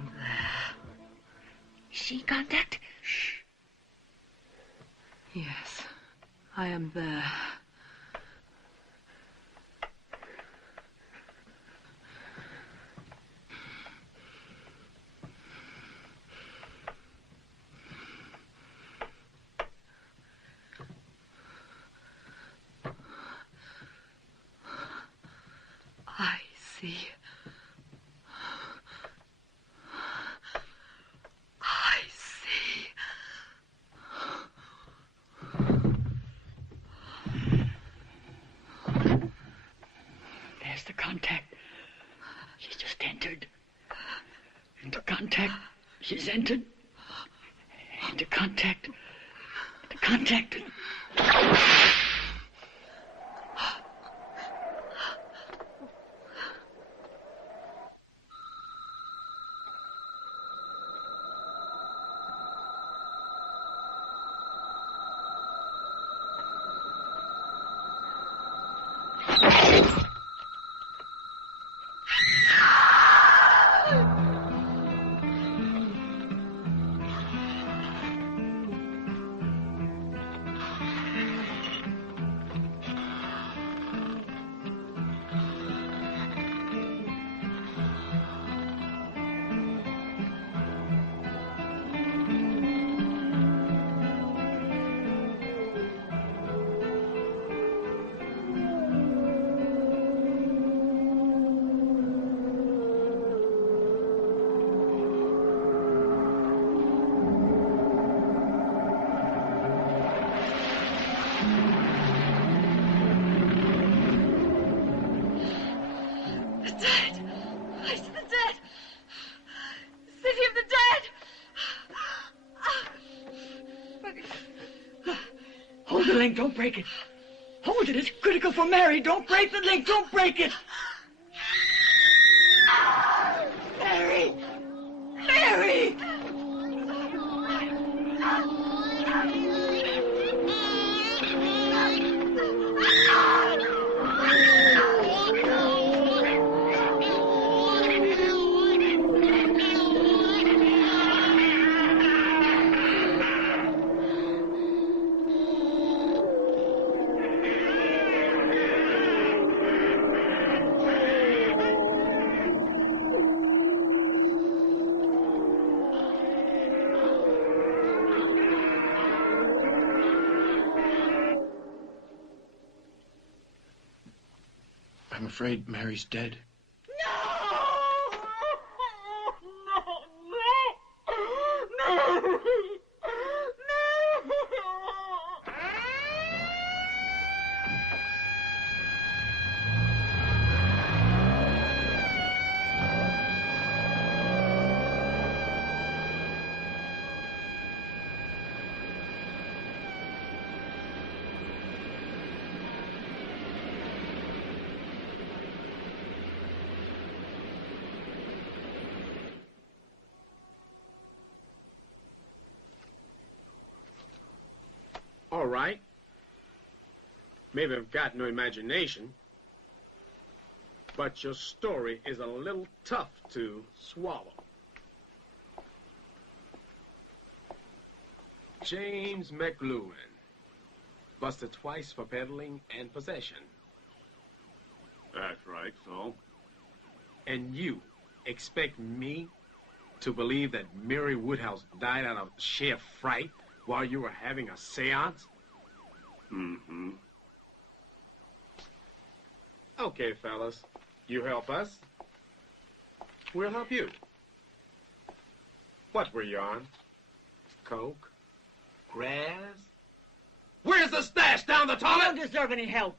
am there. Is she in contact? Shh. Yes, I am there. I see. I see. There's the contact. She's just entered. Into contact. She's entered. Into contact. The contact. The link, don't break it. Hold it, it's critical for Mary. Don't break the link, don't break it. Mary! Mary! I'm afraid Mary's dead. All right. Maybe I've got no imagination, but your story is a little tough to swallow. James McLuhan, busted twice for peddling and possession. That's right, so? And you expect me to believe that Mary Woodhouse died out of sheer fright while you were having a seance? Mm-hmm. Okay, fellas. You help us, we'll help you. What were you on? Coke? Grass? Where's the stash? Down the You toilet? don't deserve any help.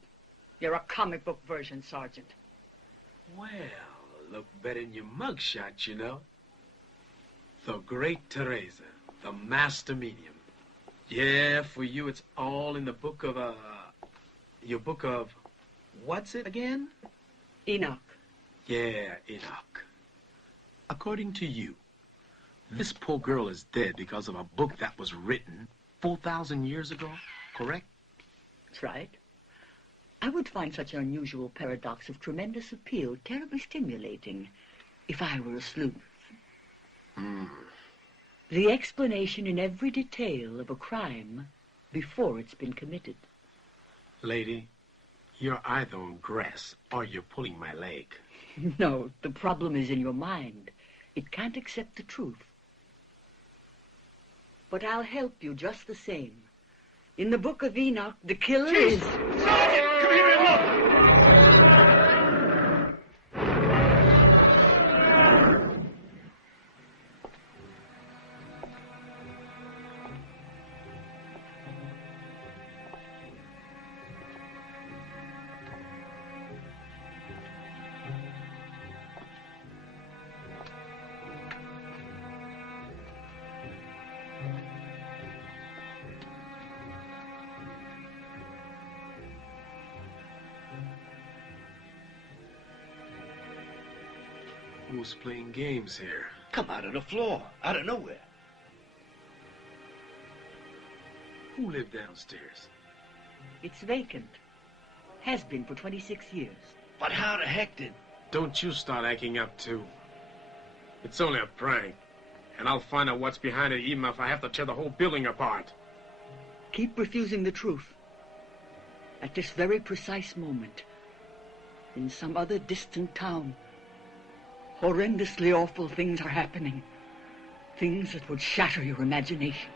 You're a comic book version, Sergeant. Well, look better in your mugshot, you know. The great Teresa, the master medium. Yeah, for you it's all in the book of, your book of, what's it again? Enoch. Yeah, Enoch. According to you, this poor girl is dead because of a book that was written 4,000 years ago, correct? That's right. I would find such an unusual paradox of tremendous appeal terribly stimulating if I were a sleuth. The explanation in every detail of a crime before it's been committed. Lady, you're either on grass or you're pulling my leg. No, the problem is in your mind. It can't accept the truth. But I'll help you just the same. In the Book of Enoch, the killer is... Sergeant! Come here and look! Who's playing games here? Come out of the floor, out of nowhere. Who lived downstairs? It's vacant. Has been for 26 years. But how the heck did... Don't you start acting up, too. It's only a prank. And I'll find out what's behind it, even if I have to tear the whole building apart. Keep refusing the truth. At this very precise moment, in some other distant town, horrendously awful things are happening. Things that would shatter your imagination.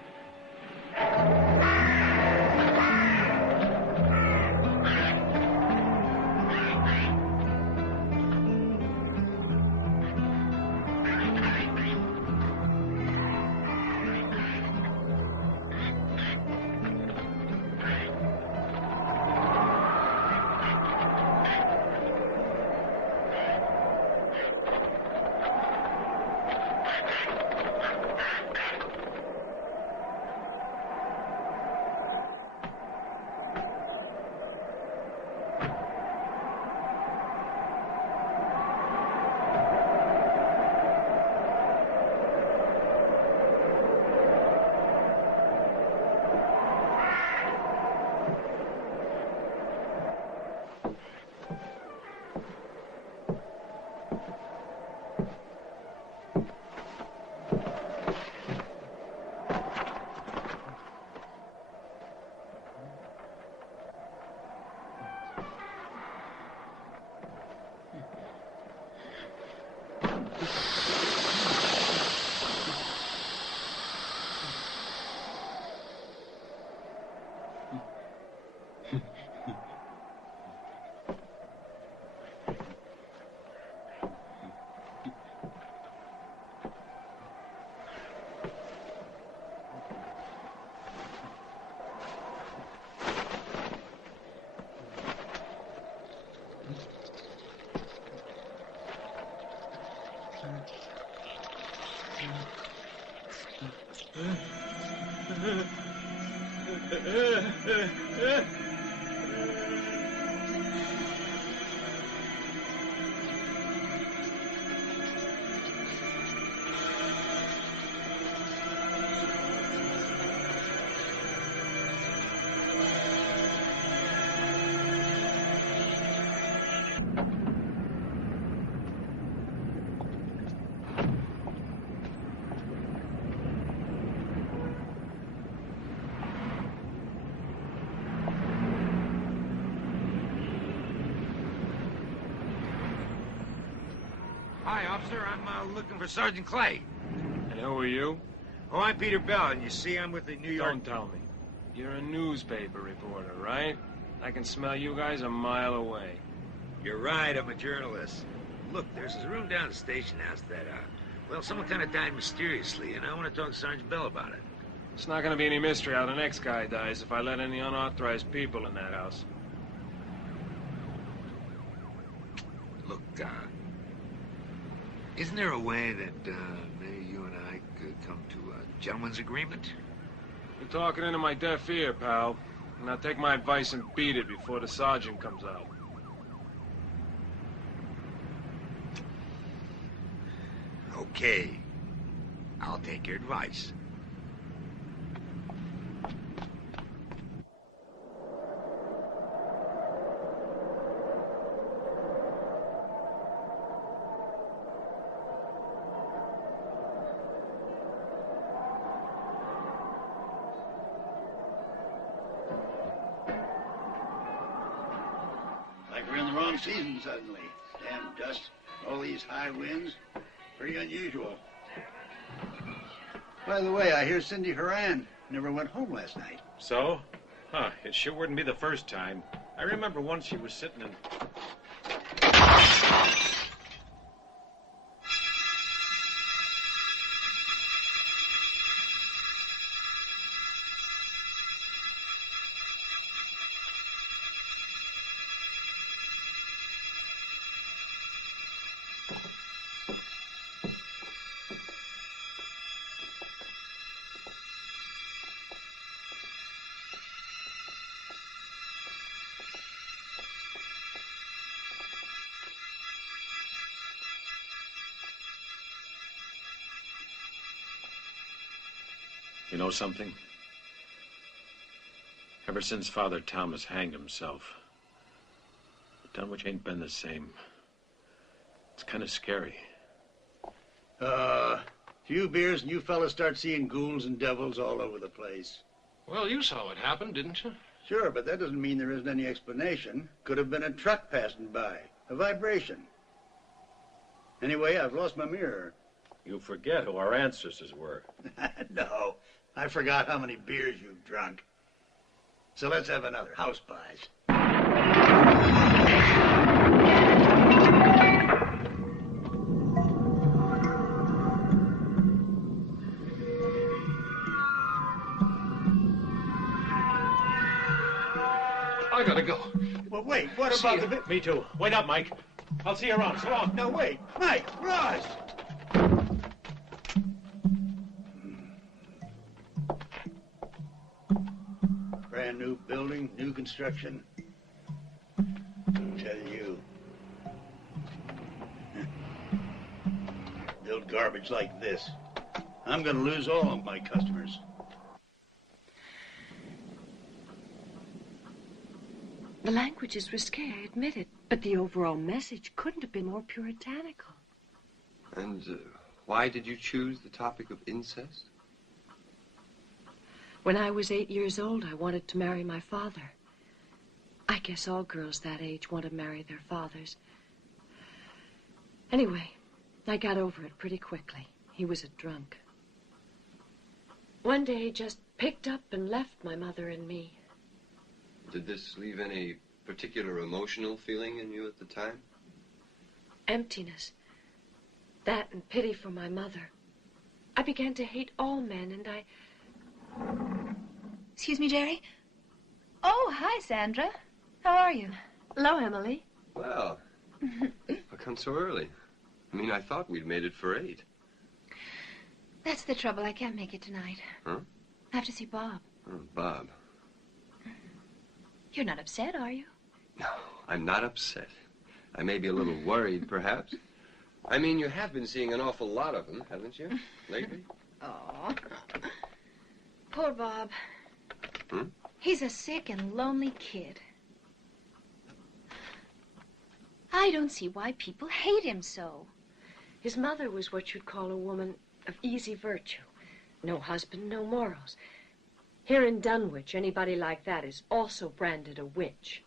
Hi, officer. I'm looking for Sergeant Clay. And who are you? Oh, I'm Peter Bell, and you see, I'm with the New York... Don't tell me. You're a newspaper reporter, right? I can smell you guys a mile away. You're right, I'm a journalist. Look, there's this room down at the station house that, well, someone kind of died mysteriously, and I want to talk to Sergeant Bell about it. It's not gonna be any mystery how the next guy dies if I let any unauthorized people in that house. Look, isn't there a way that, maybe you and I could come to a gentleman's agreement? You're talking into my deaf ear, pal. Now take my advice and beat it before the sergeant comes out. Okay. I'll take your advice. wrong season suddenly. Damn dust, all these high winds. Pretty unusual. By the way, I hear Cindy Horan never went home last night. So? Huh, it sure wouldn't be the first time. I remember once she was sitting in... You know something? Ever since Father Thomas hanged himself, Dunwich ain't been the same. It's kind of scary. Few beers and you fellas start seeing ghouls and devils all over the place. Well, you saw what happened, didn't you? Sure, but that doesn't mean there isn't any explanation. Could have been a truck passing by. A vibration. Anyway, I've lost my mirror. You forget who our ancestors were. No, I forgot how many beers you've drunk. So let's have another. House pies. I gotta go. Well, wait, what about the... Me too. Wait up, Mike. I'll see you around. So long. No, wait. Mike, Ross! Brand new building, new construction. Tell you. Build garbage like this. I'm gonna lose all of my customers. The language is risque, I admit it, but the overall message couldn't have been more puritanical. And why did you choose the topic of incest? When I was 8 years old, I wanted to marry my father. I guess all girls that age want to marry their fathers. Anyway, I got over it pretty quickly. He was a drunk. One day, he just picked up and left my mother and me. Did this leave any particular emotional feeling in you at the time? Emptiness. That and pity for my mother. I began to hate all men, and I... Excuse me, Jerry? Oh, hi, Sandra. How are you? Hello, Emily. Well, how come so early? I mean, I thought we'd made it for 8. That's the trouble. I can't make it tonight. Huh? I have to see Bob. Oh, Bob. You're not upset, are you? No, I'm not upset. I may be a little worried, perhaps. I mean, you have been seeing an awful lot of them, haven't you, lately? Oh. Poor Bob. Hmm? He's a sick and lonely kid. I don't see why people hate him so. His mother was what you'd call a woman of easy virtue. No husband, no morals. Here in Dunwich, anybody like that is also branded a witch.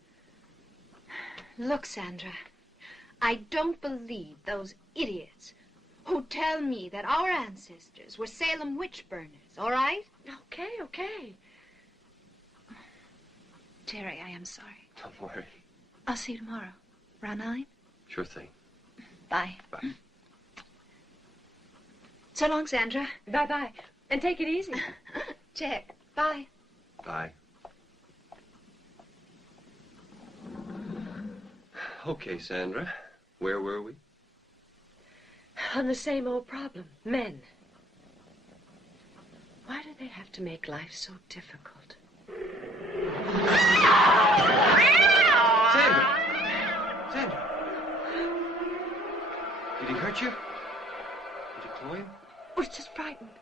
Look, Sandra, I don't believe those idiots who tell me that our ancestors were Salem witch burners, all right? Okay. Terry, I am sorry. Don't worry. I'll see you tomorrow. Around 9? Sure thing. Bye. Bye. So long, Sandra. Bye-bye. And take it easy. Check. Bye. Bye. Okay, Sandra. Where were we? On the same old problem. Men. Why do they have to make life so difficult? Sandra! Sandra! Did he hurt you? Did you claw him? I was just frightened.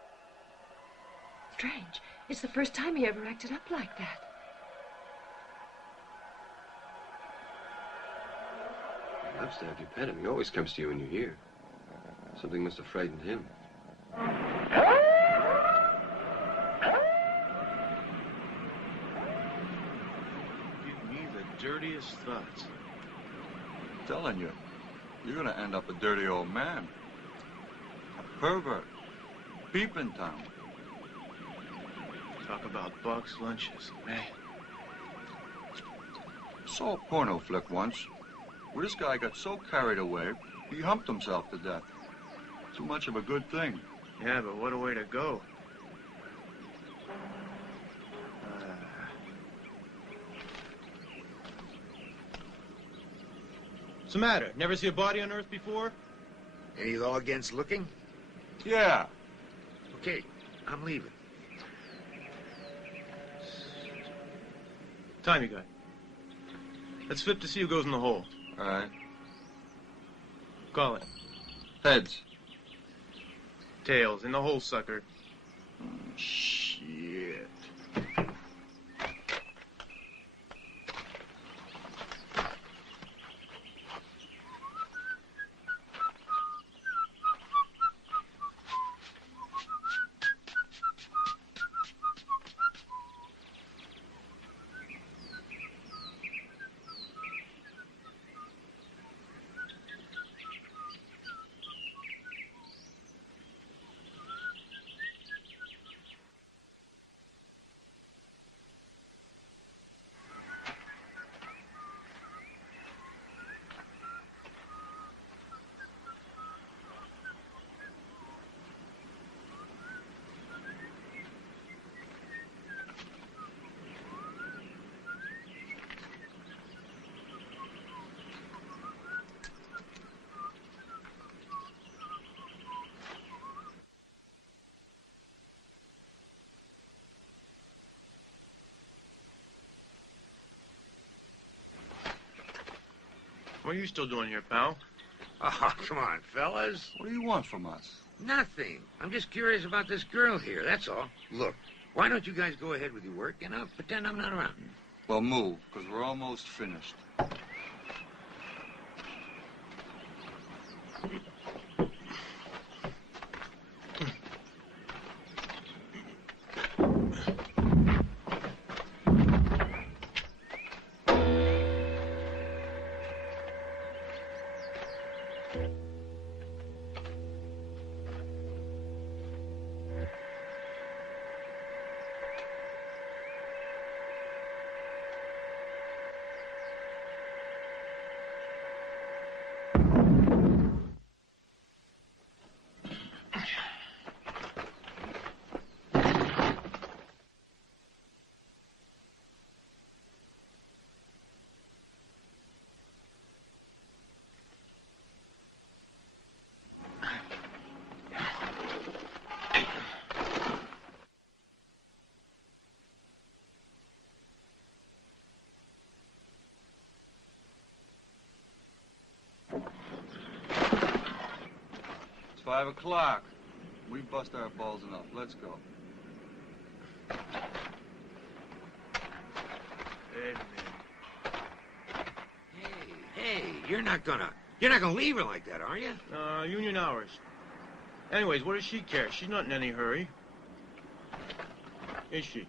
Strange. It's the first time he ever acted up like that. I've stabbed you, pet him. He always comes to you when you're here. Something must have frightened him. Give me the dirtiest thoughts. telling you, you're gonna end up a dirty old man. A pervert. Peeping Tom. Talk about bucks, lunches, man. Saw a porno flick once where this guy got so carried away, he humped himself to death. Too much of a good thing. Yeah, but what a way to go. What's the matter? Never see a body on Earth before? Any law against looking? Yeah. Okay, I'm leaving. Time you got. Let's flip to see who goes in the hole. All right. Call it. Heads. Tails, in the hole, sucker. Shit. What are you still doing here, pal? Oh, come on, fellas. What do you want from us? Nothing. I'm just curious about this girl here, that's all. Look, why don't you guys go ahead with your work and I'll pretend I'm not around. Well, move, because we're almost finished. It's 5 o'clock. We bust our balls enough. Let's go. Hey, you're not gonna leave her like that, are you? Union hours. Anyways, what does she care? She's not in any hurry. Is she?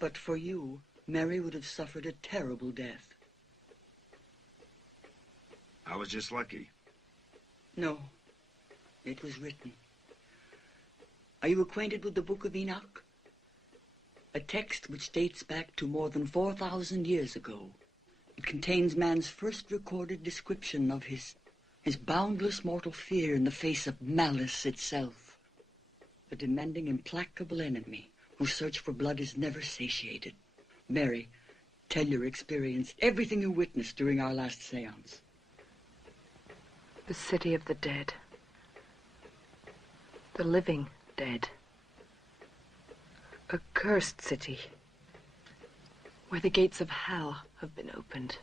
But for you, Mary would have suffered a terrible death. I was just lucky. No, it was written. Are you acquainted with the Book of Enoch? A text which dates back to more than 4,000 years ago. It contains man's first recorded description of his boundless mortal fear in the face of malice itself. A demanding, implacable enemy whose search for blood is never satiated. Mary, tell your experience, everything you witnessed during our last seance. The city of the dead. The living dead. A cursed city, where the gates of hell have been opened.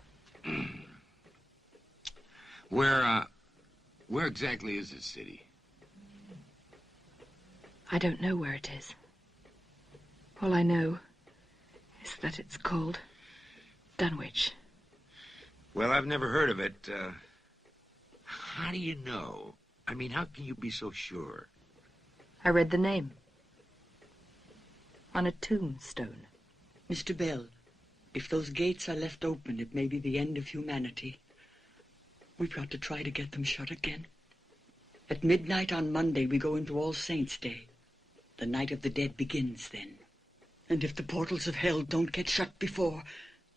Where exactly is this city? I don't know where it is. All I know is that it's called Dunwich. Well, I've never heard of it. How do you know? I mean, how can you be so sure? I read the name on a tombstone. Mr. Bell, if those gates are left open, it may be the end of humanity. We've got to try to get them shut again. At midnight on Monday, we go into All Saints' Day. The night of the dead begins then. And if the portals of hell don't get shut before,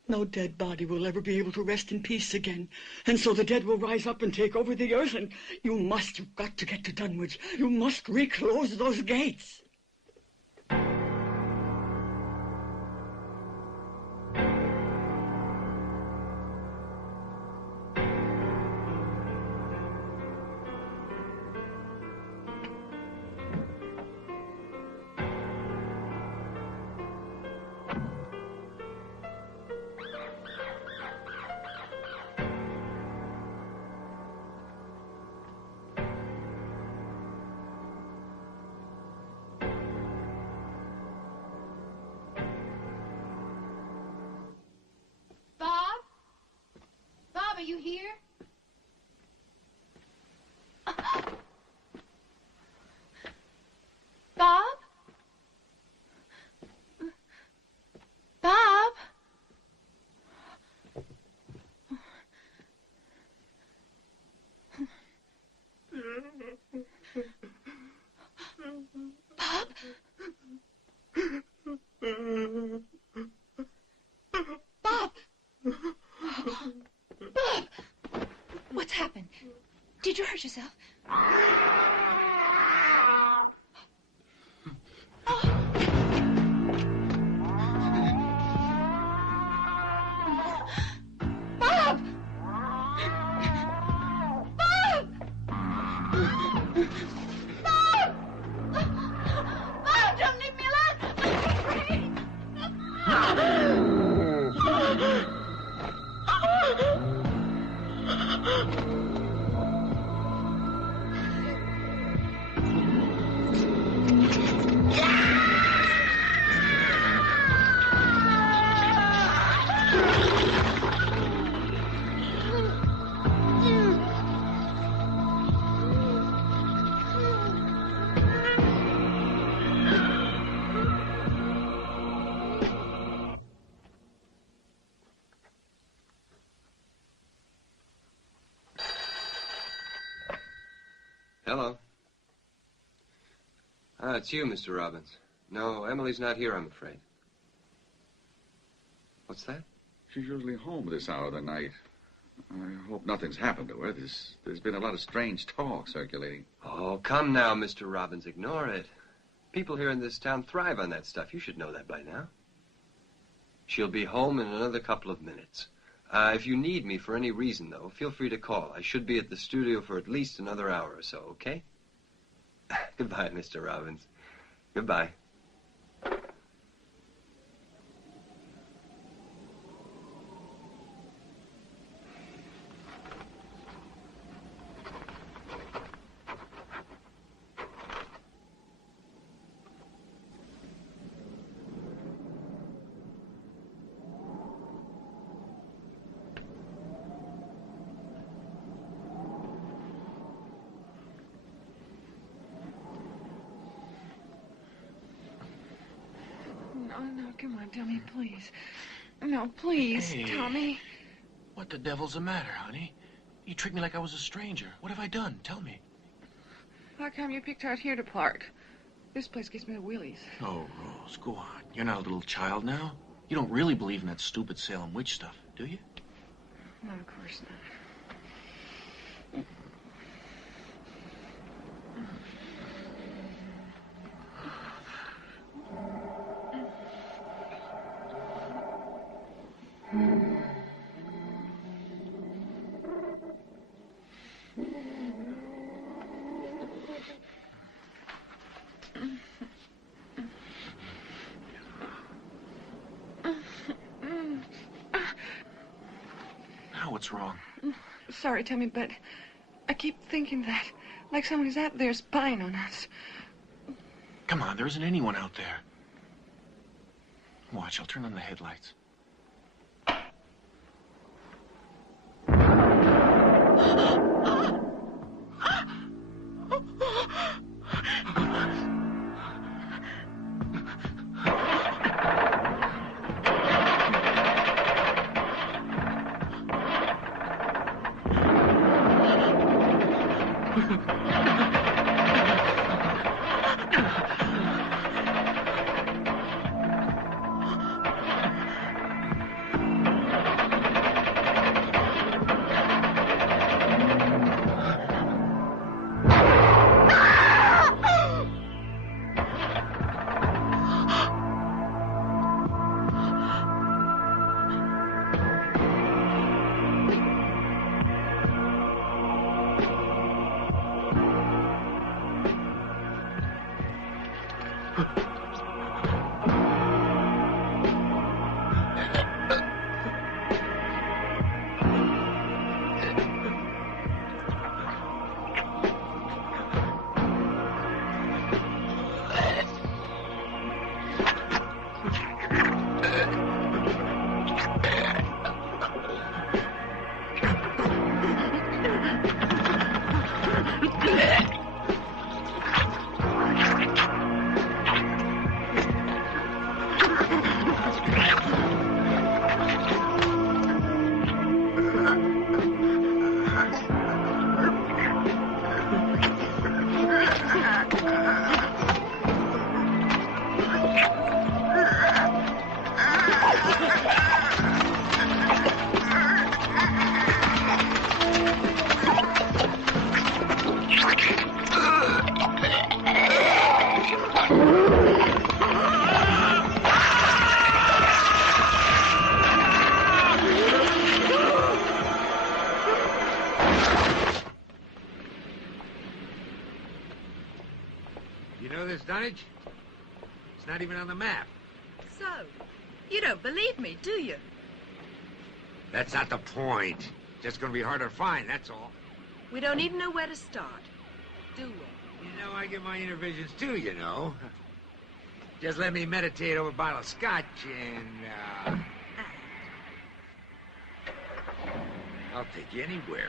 no dead body will ever be able to rest in peace again. And so the dead will rise up and take over the earth, and you've got to get to Dunwich. You must reclose those gates. Are you here? Bob? Bob? Bob? Bob! Bob! What's happened? Did you hurt yourself? Hello. Ah, it's you, Mr. Robbins. No, Emily's not here, I'm afraid. What's that? She's usually home this hour of the night. I hope nothing's happened to her. There's been a lot of strange talk circulating. Oh, come now, Mr. Robbins. Ignore it. People here in this town thrive on that stuff. You should know that by now. She'll be home in another couple of minutes. If you need me for any reason, though, feel free to call. I should be at the studio for at least another hour or so, okay? Goodbye, Mr. Robbins. Goodbye. No, come on, Tommy, please. No, please, Hey. Tommy. What the devil's the matter, honey? You tricked me like I was a stranger. What have I done? Tell me. How come you picked out here to park? This place gives me the willies. Oh, Rose, go on. You're not a little child now. You don't really believe in that stupid Salem witch stuff, do you? No, of course not. Now what's wrong? Sorry, Tommy, but I keep thinking that, like someone's out there spying on us. Come on, there isn't anyone out there. Watch, I'll turn on the headlights. this dunnage? It's not even on the map. So, you don't believe me, do you? That's not the point. Just gonna be harder to find, that's all. We don't even know where to start, do we? You know, I get my inner visions too, you know. Just let me meditate over a bottle of scotch and, I'll take you anywhere.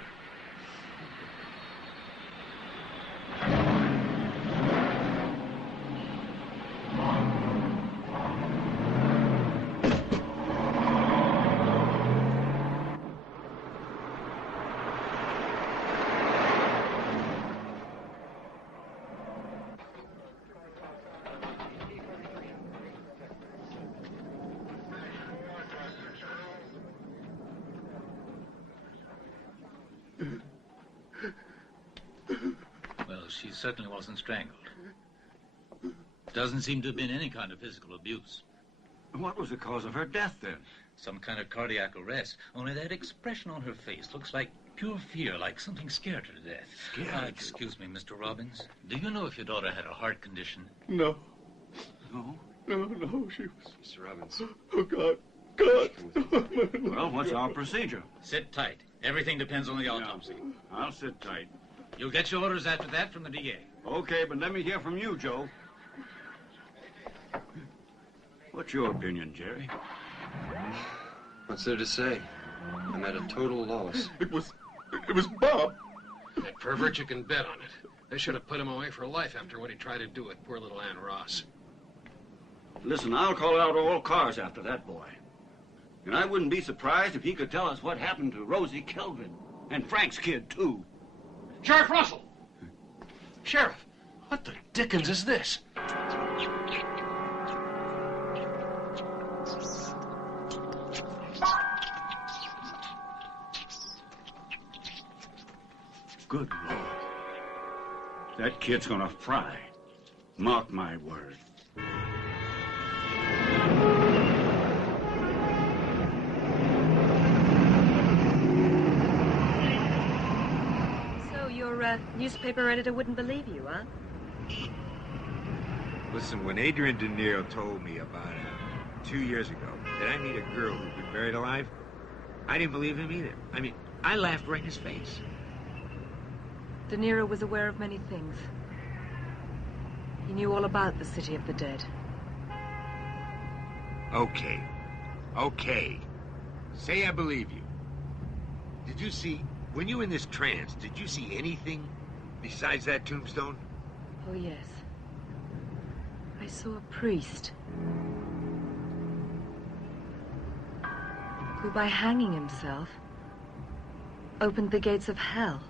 Well, she certainly wasn't strangled. Doesn't seem to have been any kind of physical abuse. What was the cause of her death, then? Some kind of cardiac arrest. Only that expression on her face looks like pure fear, like something scared her to death. Scared? Excuse me, Mr. Robbins. Do you know if your daughter had a heart condition? No. No? No, she was... Mr. Robbins. Oh, God. God. Well, what's our procedure? Sit tight. Everything depends on the autopsy. I'll sit tight. You'll get your orders after that from the DA. Okay, but let me hear from you, Joe. What's your opinion, Jerry? What's there to say? I'm at a total loss. It was Bob. That pervert, you can bet on it. They should have put him away for life after what he tried to do with poor little Ann Ross. Listen, I'll call out all cars after that boy. And I wouldn't be surprised if he could tell us what happened to Rosie Kelvin. And Frank's kid, too. Sheriff Russell! Sheriff, what the dickens is this? Good Lord. That kid's gonna fry. Mark my word. So your newspaper editor wouldn't believe you, huh? Listen, when Adrian De Niro told me about 2 years ago that I meet a girl who'd been buried alive, I didn't believe him either. I mean, I laughed right in his face. De Niro was aware of many things. He knew all about the City of the Dead. Okay. Okay. Say I believe you. Did you see, when you were in this trance, did you see anything besides that tombstone? Oh, yes. I saw a priest who, by hanging himself, opened the gates of hell.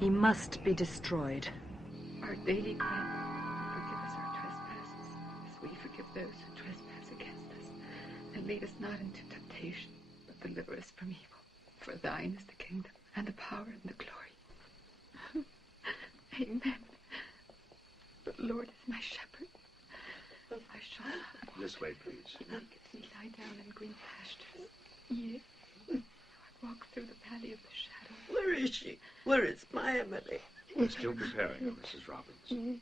He must be destroyed. Our daily bread, forgive us our trespasses, as we forgive those who trespass against us. And lead us not into temptation, but deliver us from evil. For thine is the kingdom, and the power, and the glory. Amen. The Lord is my shepherd. I shall not. This way, please. Maketh me lie down in green pastures. Yea, though I walk through the valley of the shadow. Where is she? Where is my Emily? We're still preparing, Mrs. Robbins.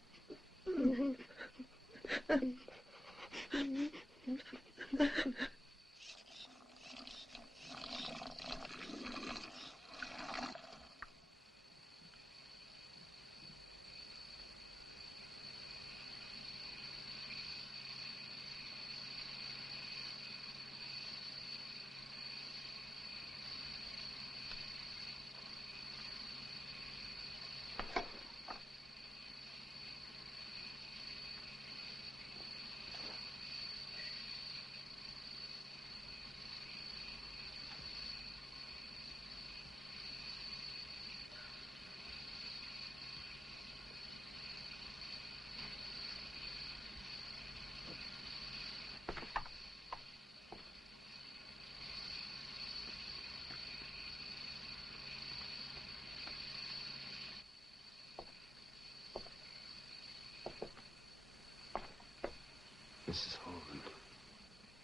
Mrs. Holden.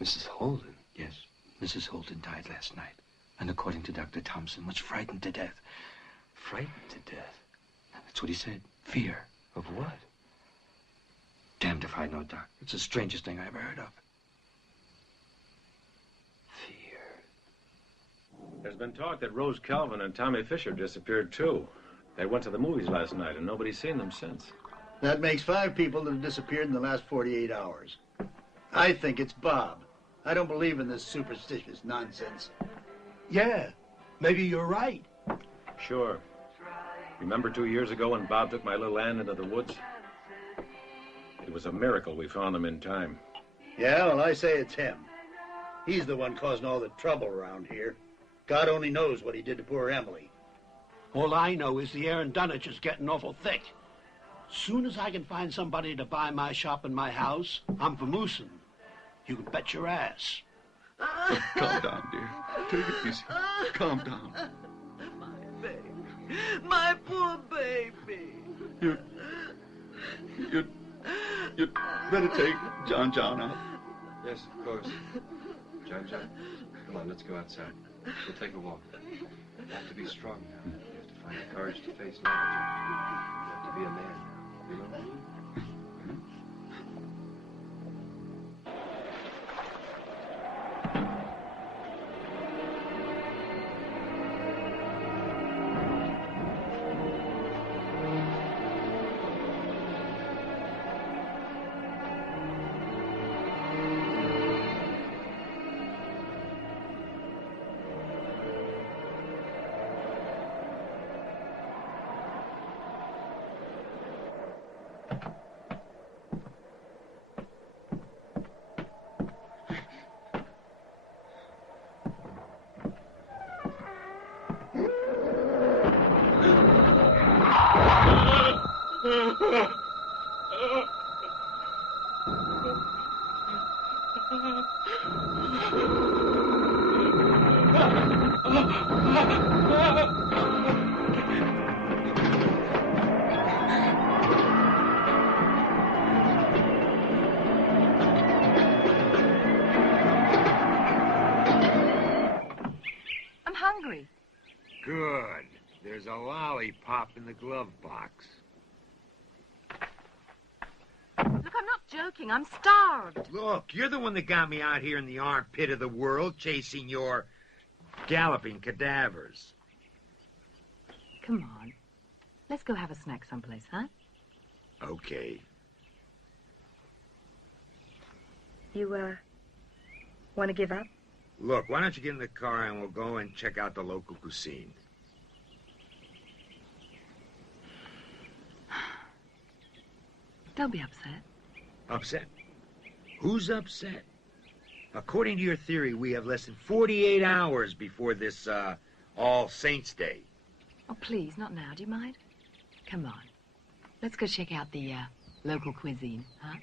Mrs. Holden? Yes, Mrs. Holden died last night. And according to Dr. Thompson, was frightened to death. Frightened to death? That's what he said. Fear. Of what? Damned if I know, Doc. It's the strangest thing I ever heard of. There's been talk that Rose Calvin and Tommy Fisher disappeared, too. They went to the movies last night, and nobody's seen them since. That makes 5 people that have disappeared in the last 48 hours. I think it's Bob. I don't believe in this superstitious nonsense. Yeah, maybe you're right. Sure. Remember 2 years ago when Bob took my little Ann into the woods? It was a miracle we found them in time. Yeah, well, I say it's him. He's the one causing all the trouble around here. God only knows what he did to poor Emily. All I know is the air in Dunwich is getting awful thick. Soon as I can find somebody to buy my shop and my house, I'm for moosing. You can bet your ass. Calm down, dear. Take it easy. Calm down. My baby. My poor baby. You'd better take John out. Yes, of course. John, come on, let's go outside. We'll take a walk. You have to be strong now. You have to find the courage to face life, John. You have to be a man now. You know? I'm hungry. Good. There's a lollipop in the glove box. Look, I'm not joking. I'm starved. Look, you're the one that got me out here in the armpit of the world chasing your galloping cadavers. Come on. Let's go have a snack someplace, huh? Okay. You, want to give up? Look, why don't you get in the car and we'll go and check out the local cuisine. Don't be upset. Upset? Who's upset? According to your theory, we have less than 48 hours before this, All Saints' Day. Oh, please, not now. Do you mind? Come on. Let's go check out the, local cuisine, huh?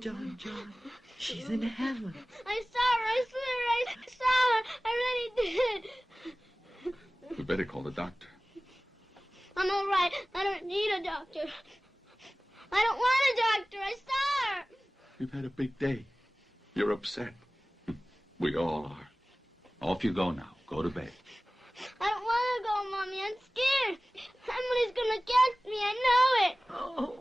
John. She's in heaven. I saw her. I swear I saw her. I really did. We better call the doctor. I'm all right. I don't need a doctor. I don't want a doctor. I saw her. You've had a big day. You're upset. We all are. Off you go now. Go to bed. I don't want to go, Mommy. I'm scared. Somebody's going to catch me. I know it. Oh.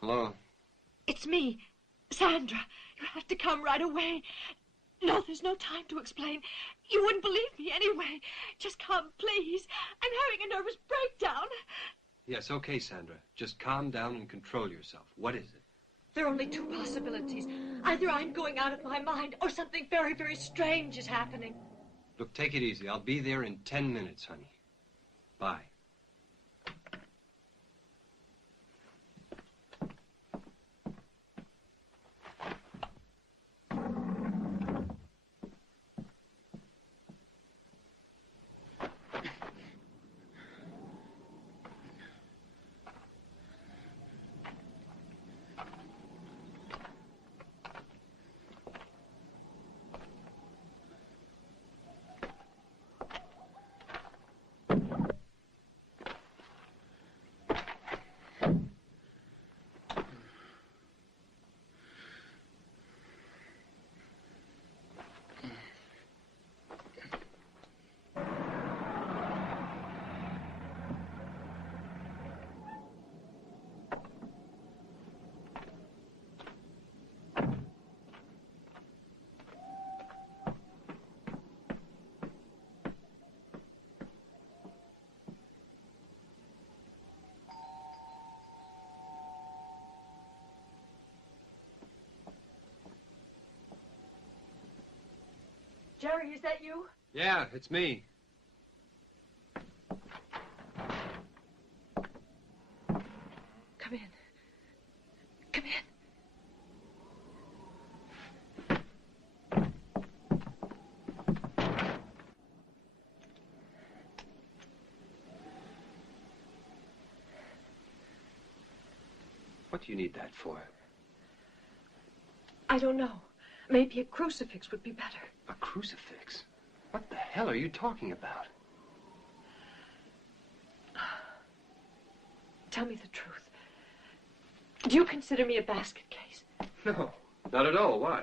Hello? It's me, Sandra. You have to come right away. No, there's no time to explain. You wouldn't believe me anyway. Just come, please. I'm having a nervous breakdown. Yes, okay, Sandra. Just calm down and control yourself. What is it? There are only two possibilities. Either I'm going out of my mind or something very, very strange is happening. Look, take it easy. I'll be there in 10 minutes, honey. Bye. Jerry, is that you? Yeah, it's me. Come in. Come in. What do you need that for? I don't know. Maybe a crucifix would be better. A crucifix? What the hell are you talking about? Tell me the truth. Do you consider me a basket case? No, not at all. Why?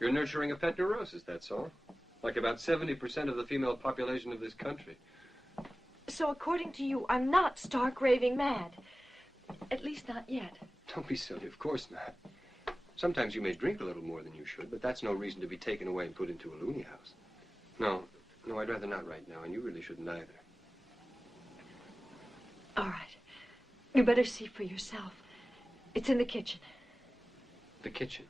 You're nurturing a pet neurosis, that's all. Like about 70% of the female population of this country. So according to you, I'm not stark raving mad. At least not yet. Don't be silly, of course not. Sometimes you may drink a little more than you should, but that's no reason to be taken away and put into a loony house. No, I'd rather not right now, and you really shouldn't either. All right. You better see for yourself. It's in the kitchen. The kitchen?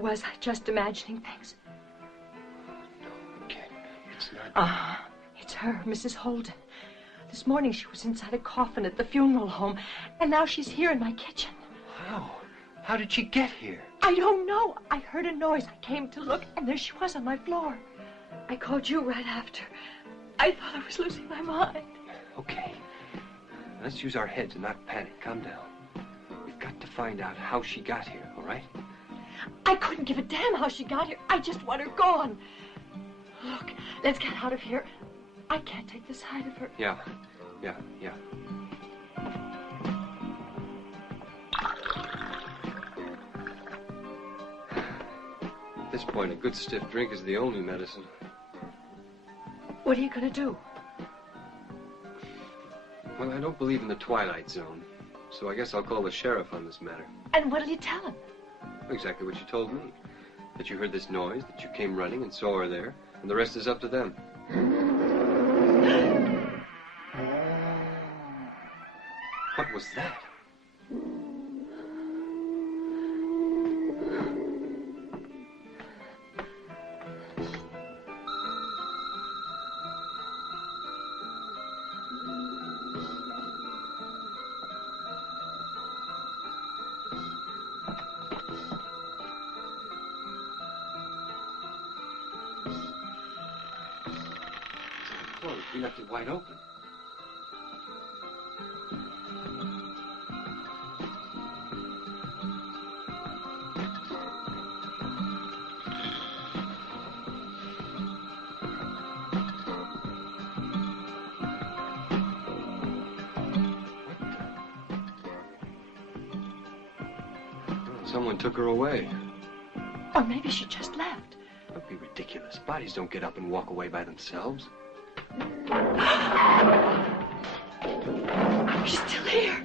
Was I just imagining things? Okay, it's not... It's her, Mrs. Holden. This morning she was inside a coffin at the funeral home, and now she's here in my kitchen. How? How did she get here? I don't know. I heard a noise. I came to look, and there she was on my floor. I called you right after. I thought I was losing my mind. Okay. Let's use our heads and not panic. Calm down. We've got to find out how she got here, all right? I couldn't give a damn how she got here. I just want her gone. Look, let's get out of here. I can't take the sight of her. Yeah. At this point, a good stiff drink is the only medicine. What are you going to do? Well, I don't believe in the Twilight Zone, so I guess I'll call the sheriff on this matter. And what'll you tell him? Exactly what you told me. That you heard this noise, that you came running and saw her there, and the rest is up to them. What was that? We left it wide open. Someone took her away. Or maybe she just left. Don't be ridiculous. Bodies don't get up and walk away by themselves. She's still here.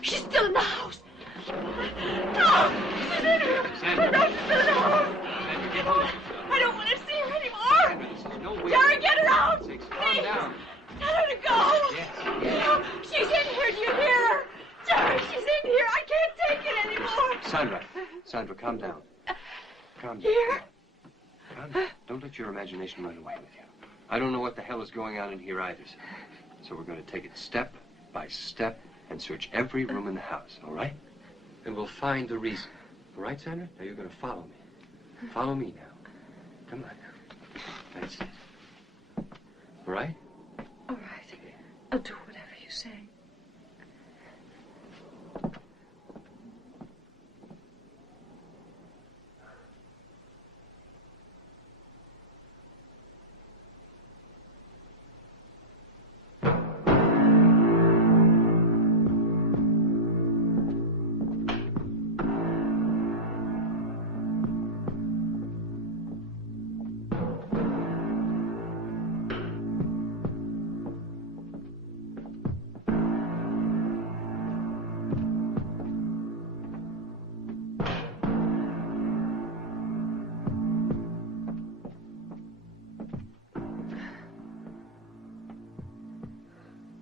She's still in the house. No, she's in here. Sandra. No, she's still in the house. I don't want to see her anymore. Sandra, this is no way. Jerry, get her out. Calm Please. down. Tell her to go. Yes. No, she's in here. Do you hear her? Jerry, she's in here. I can't take it anymore. Sandra, calm down. Calm down. Here? Calm down. Don't let your imagination run away with you. I don't know what the hell is going on in here either, so we're going to take it step by step and search every room in the house, all right? And we'll find the reason. All right, Sandra? Now you're going to follow me. Follow me now. Come on. That's it. All right? All right. I'll do whatever you say.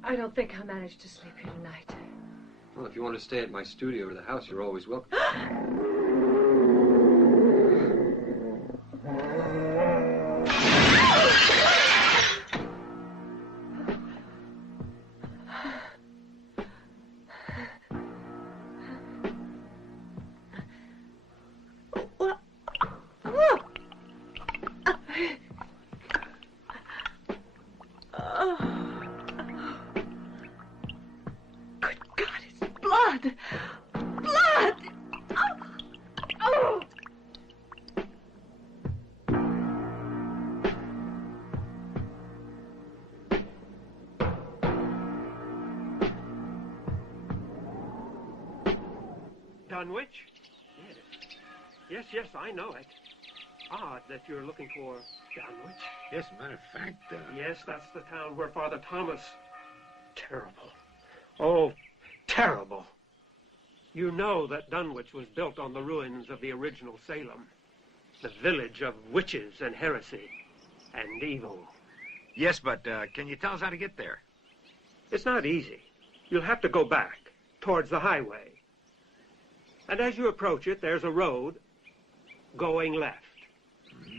I don't think I'll manage to sleep here tonight. Well, if you want to stay at my studio or the house, you're always welcome. Dunwich? Yes, I know it. Odd that you're looking for Dunwich. Yes, matter of fact, Yes, that's the town where Father Thomas... Terrible. Oh, terrible. You know that Dunwich was built on the ruins of the original Salem. The village of witches and heresy and evil. Yes, but can you tell us how to get there? It's not easy. You'll have to go back, towards the highway. And as you approach it, there's a road. going left.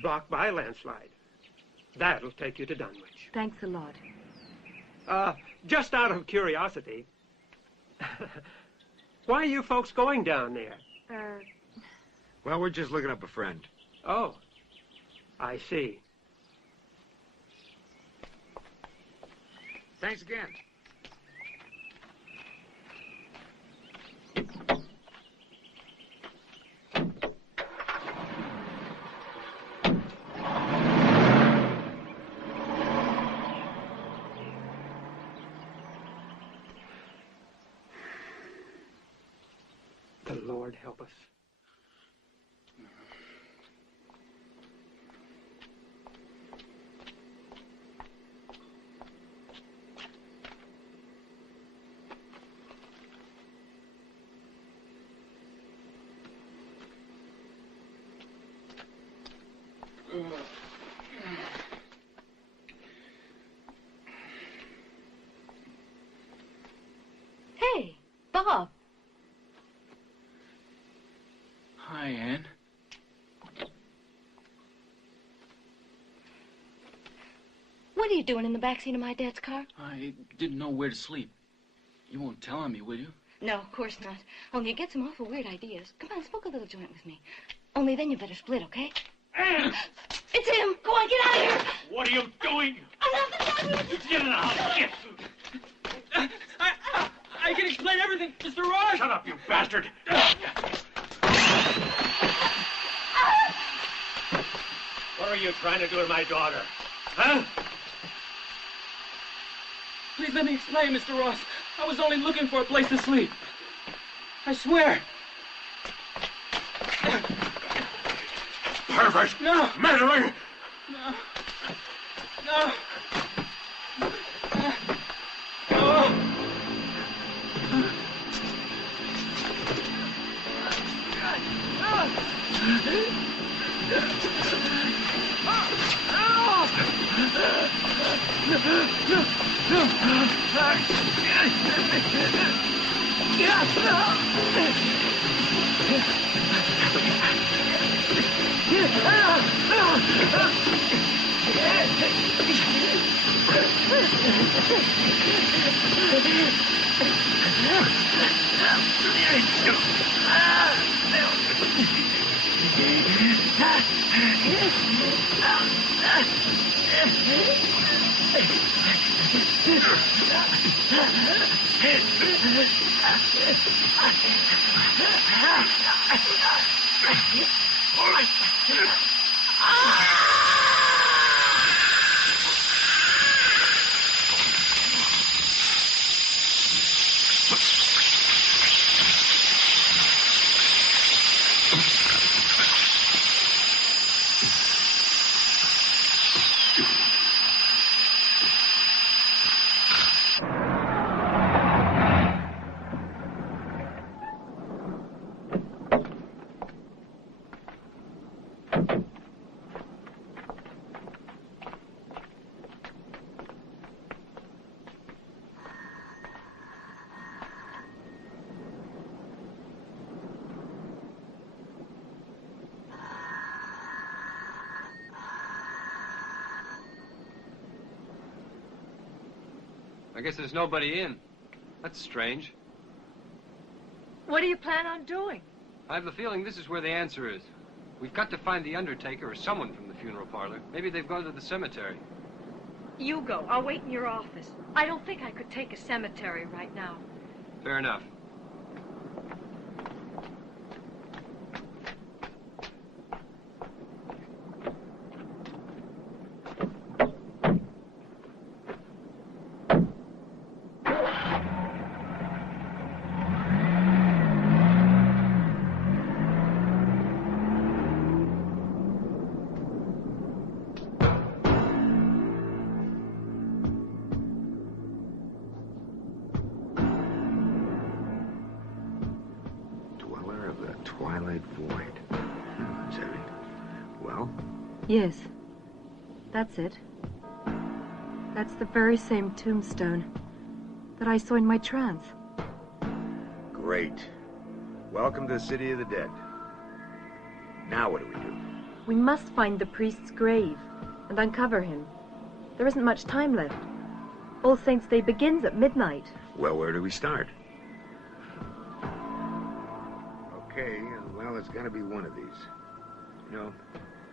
Blocked by a landslide. That'll take you to Dunwich. Thanks a lot. Just out of curiosity, why are you folks going down there? Well, we're just looking up a friend. Oh, I see. Thanks again. The Lord help us. Hey, Bob. Hi, Ann. What are you doing in the backseat of my dad's car? I didn't know where to sleep. You won't tell on me, will you? No, of course not. Only you get some awful weird ideas. Come on, smoke a little joint with me. Only then you better split, okay? Ann! It's him! Go on, get out of here! What are you doing? Get in the house! Get! I can explain everything, Mr. Ross! Shut up, you bastard! What are you trying to do with my daughter? Huh? Please let me explain, Mr. Ross. I was only looking for a place to sleep. I swear. Pervert! No! Murderer! No. No. No. I guess there's nobody in. That's strange. What do you plan on doing? I have a feeling this is where the answer is. We've got to find the undertaker or someone from the funeral parlor. Maybe they've gone to the cemetery. You go. I'll wait in your office. I don't think I could take a cemetery right now. Fair enough. Twilight Void. Is that it? Well? Yes. That's it. That's the very same tombstone that I saw in my trance. Great. Welcome to the City of the Dead. Now what do we do? We must find the priest's grave and uncover him. There isn't much time left. All Saints' Day begins at midnight. Well, where do we start? Okay, well, it's gonna be one of these. You know,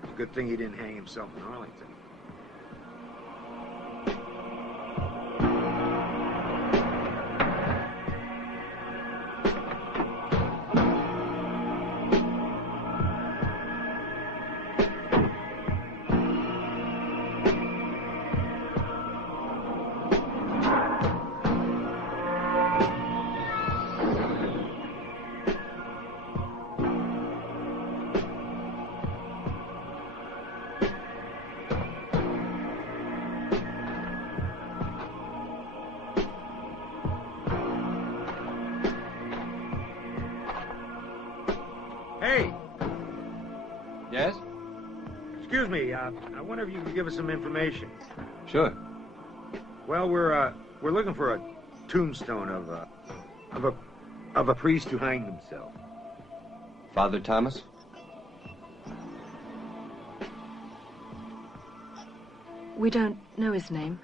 it's a good thing he didn't hang himself in Arlington. Hey! Yes? Excuse me, I wonder if you could give us some information. Sure. Well, we're looking for a tombstone of a priest who hanged himself. Father Thomas? We don't know his name.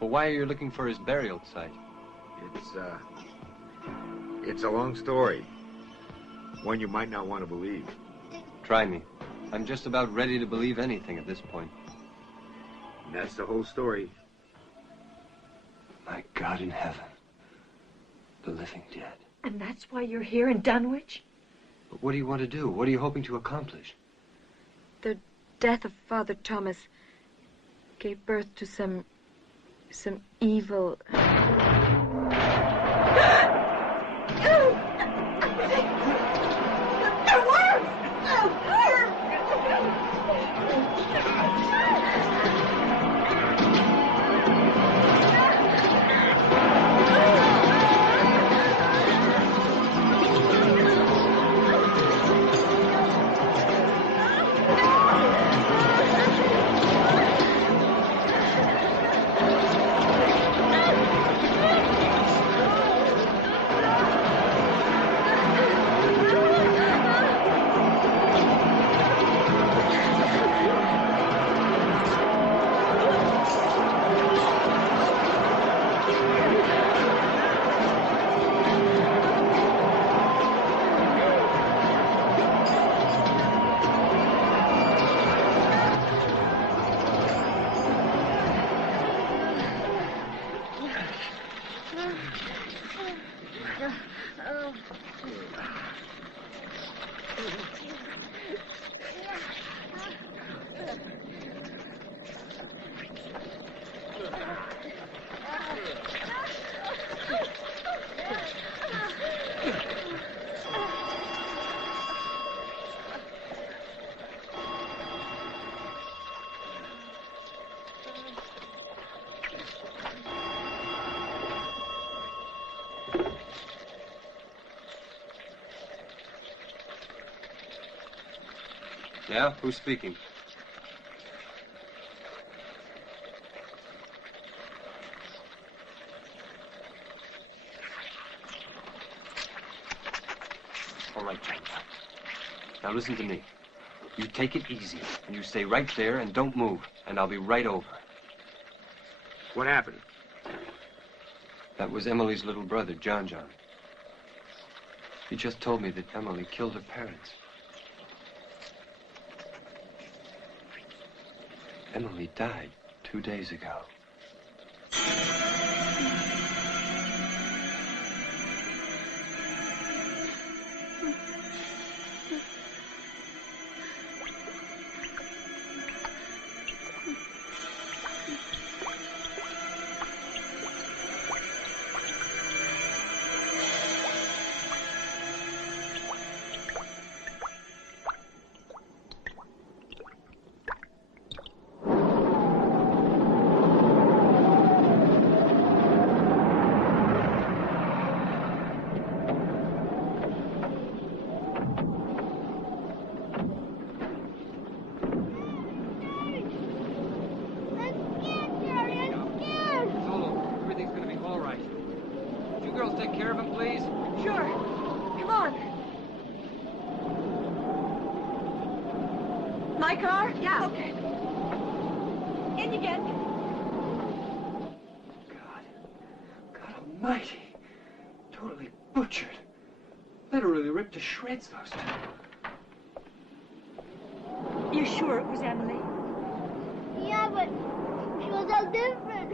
Well, why are you looking for his burial site? It's a long story. One you might not want to believe. Try me. I'm just about ready to believe anything at this point. And that's the whole story. My God in heaven. The living dead. And that's why you're here in Dunwich? But what do you want to do? What are you hoping to accomplish? The death of Father Thomas gave birth to some evil... Yeah? Who's speaking? All right, John. Now listen to me. You take it easy, and you stay right there and don't move, and I'll be right over. What happened? That was Emily's little brother, John. He just told me that Emily killed her parents. Emily died 2 days ago. car? Yeah. Okay. In you get. God almighty. Totally butchered. Literally ripped to shreds, those two. You sure it was Emily? Yeah, but she was all different.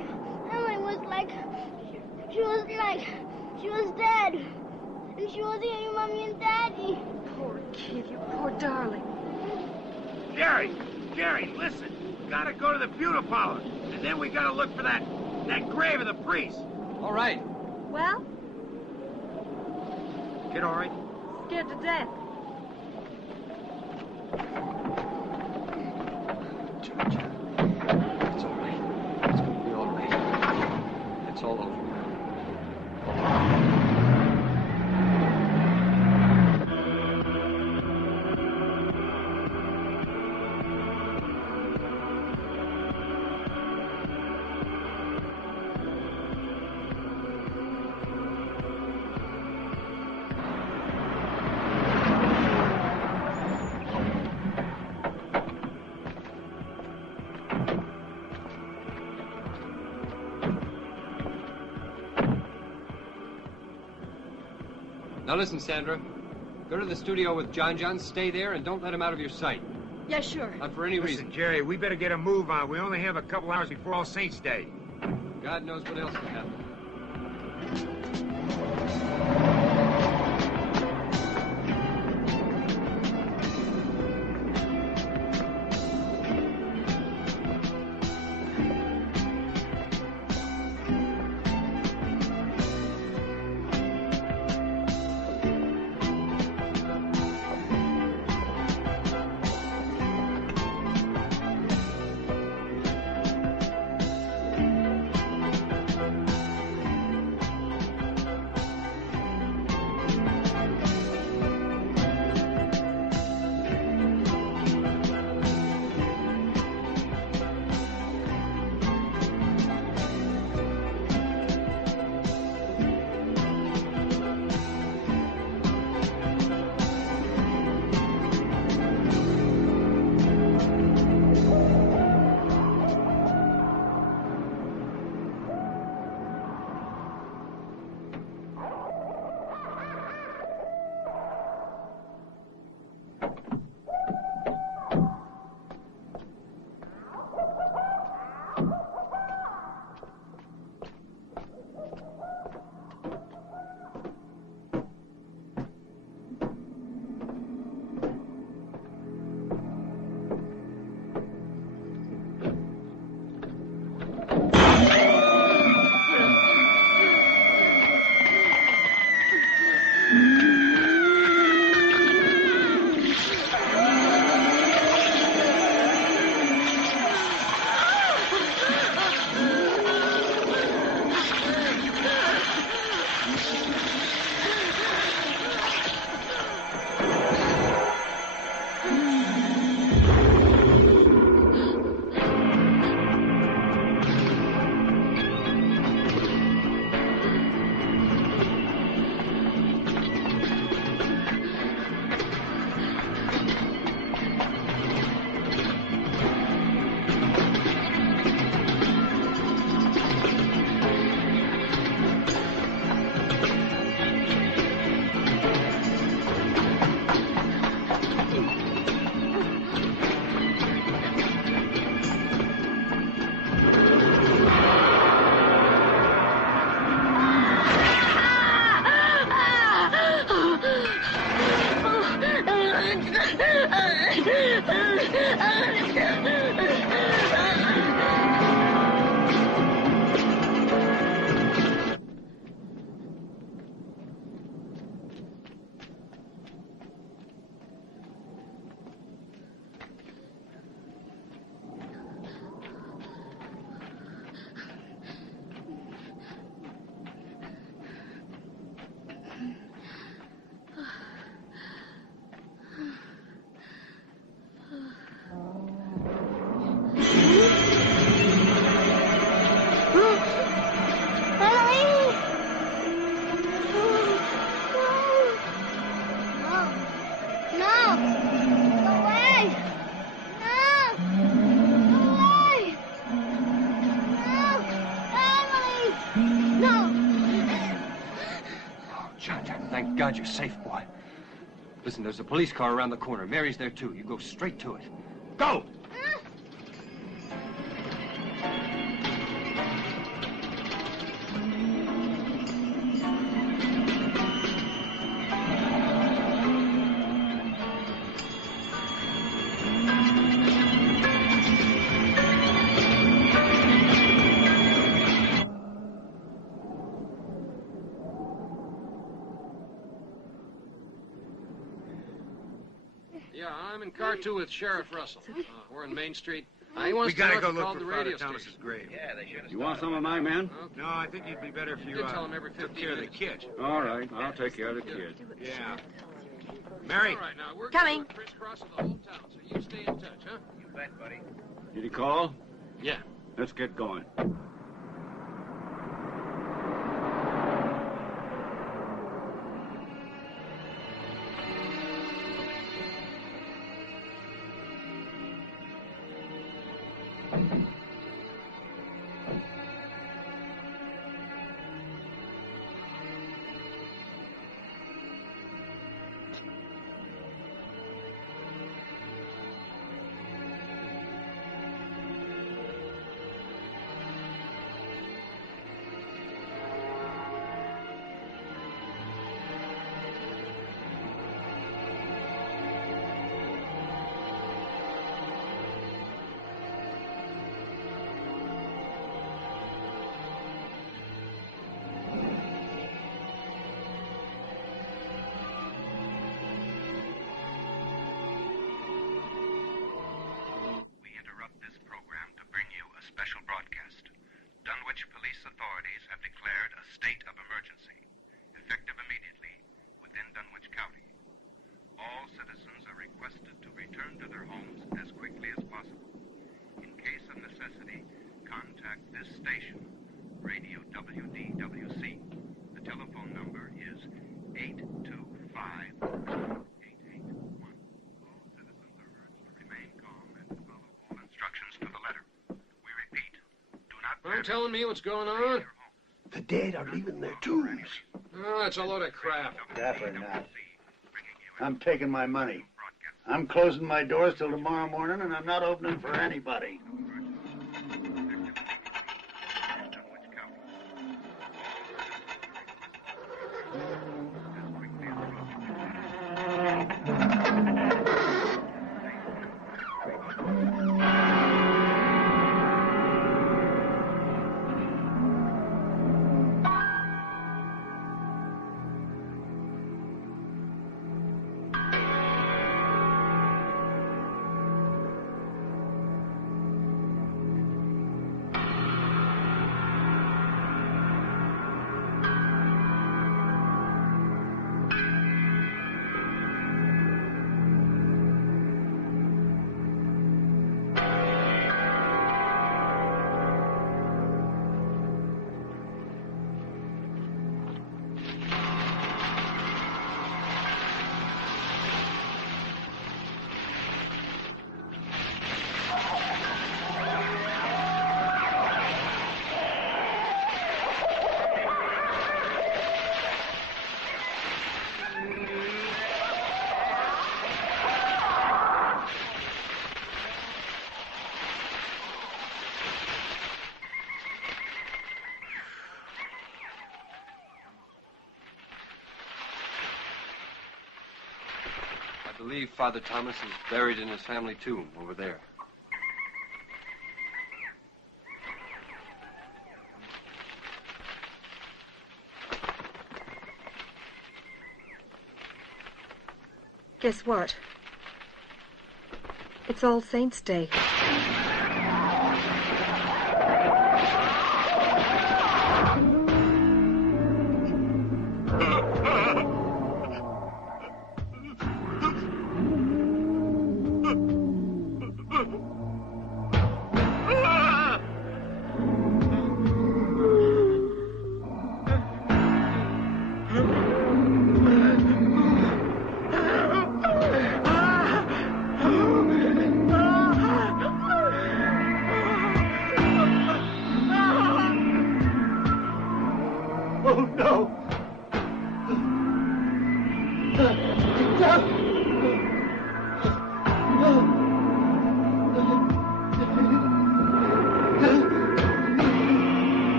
Emily was like, she was dead. And she wasn't your mommy and daddy. Poor kid, you poor darling. Jerry, listen. We gotta go to the funeral parlor. And then we gotta look for that grave of the priest. All right. Well? Kid all right? Scared to death. Georgia, it's all right. It's gonna be all right. It's all over. Now listen, Sandra. Go to the studio with John. Stay there and don't let him out of your sight. Yeah, sure. Not for any reason. Jerry, we better get a move on. We only have a couple hours before All Saints' Day. God knows what else could happen. Thank God you're safe, boy. Listen, there's a police car around the corner. Mary's there, too. You go straight to it. Go! Yeah, I'm in car 2 with Sheriff Russell. We're in Main Street. He We wants gotta to go know if you look called for the Father radio Thomas's station. grave. Yeah, they should have. You want some of my men? No, I think it'd be better if you did tell him every took 15 care of the minutes. kid. All right, I'll take care of the kid. Yeah. Mary. All right, now, we're Coming. going crisscross of the whole town, so you stay in touch, huh? You bet, buddy. Did he call? Yeah. Let's get going. This program to bring you a special broadcast. Dunwich police authorities have declared a state of emergency, effective immediately within Dunwich County. All citizens are requested to return to their homes as quickly as possible. In case of necessity, contact this station, Radio WDWC. The telephone number is 825-8881. Instructions to the letter. We repeat, do not... Are you telling me what's going on? The dead are leaving their tombs. Oh, that's a load of crap. Definitely not. I'm taking my money. I'm closing my doors till tomorrow morning, and I'm not opening for anybody. I believe Father Thomas is buried in his family tomb over there. Guess what? It's All Saints' Day.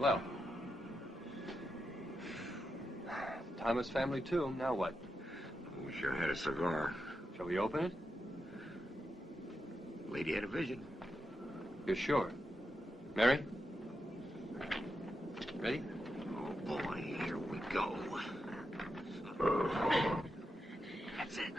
Well, Thomas family tomb. Now what? Wish I had a cigar. Shall we open it? Lady had a vision. You're sure? Mary? Ready? Oh, boy, here we go. That's it.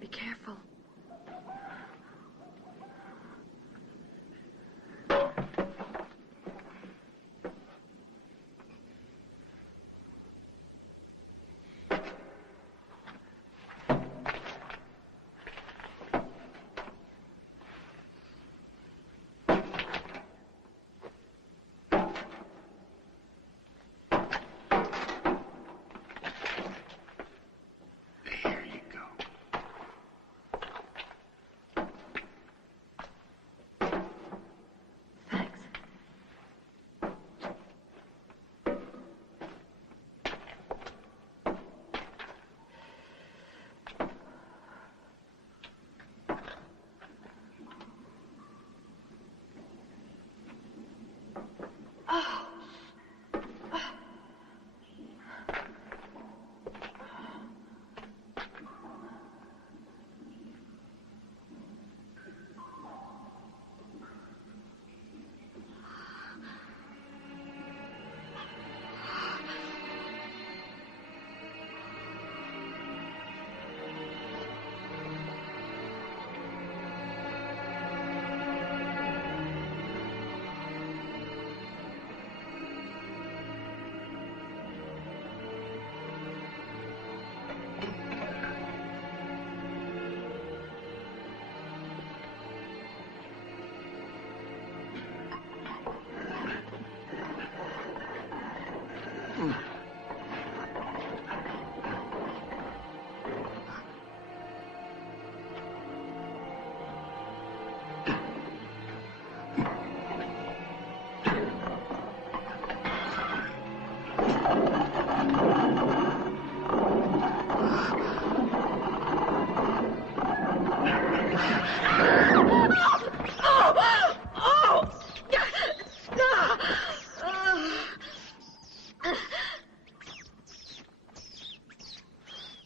Be careful.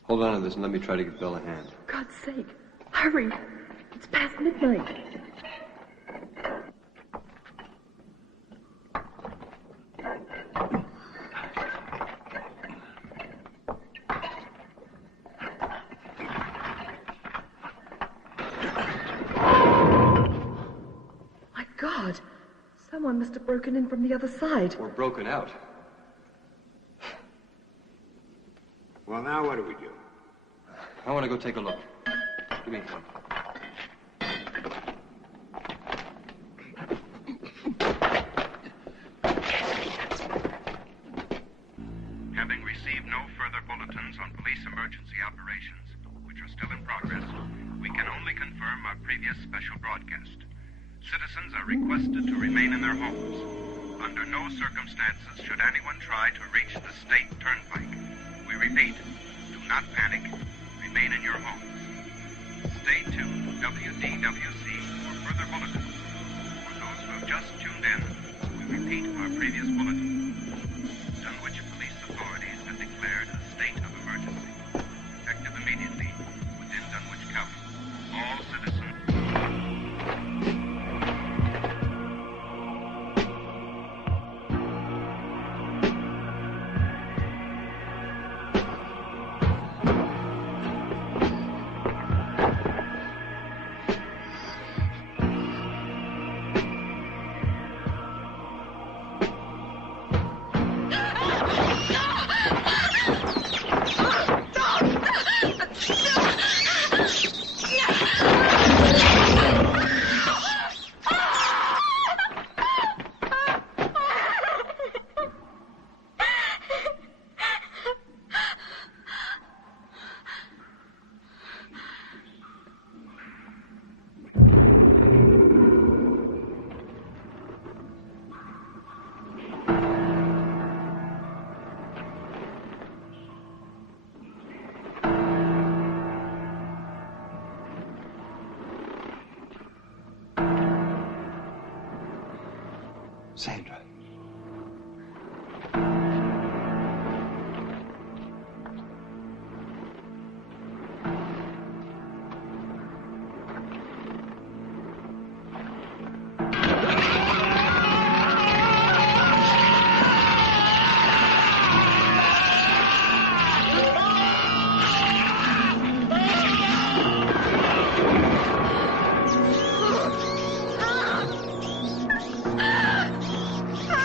Hold on to this and let me try to give Bill a hand. For God's sake, hurry. It's past midnight. My God, someone must have broken in from the other side. We're broken out. Well, now what do we do? I want to go take a look. Give me some. Having received no further bulletins on police emergency operations, which are still in progress, we can only confirm our previous special broadcast. Citizens are requested to remain in their homes. Under no circumstances should anyone try to reach the state turnpike. We repeat, do not panic. Remain in your homes. Stay tuned, WDWC, for further bulletins. For those who have just tuned in, we repeat our previous bulletin. Dunwich police authorities have declared a state of emergency, effective immediately within Dunwich County. All citizens... Sandra. Ah!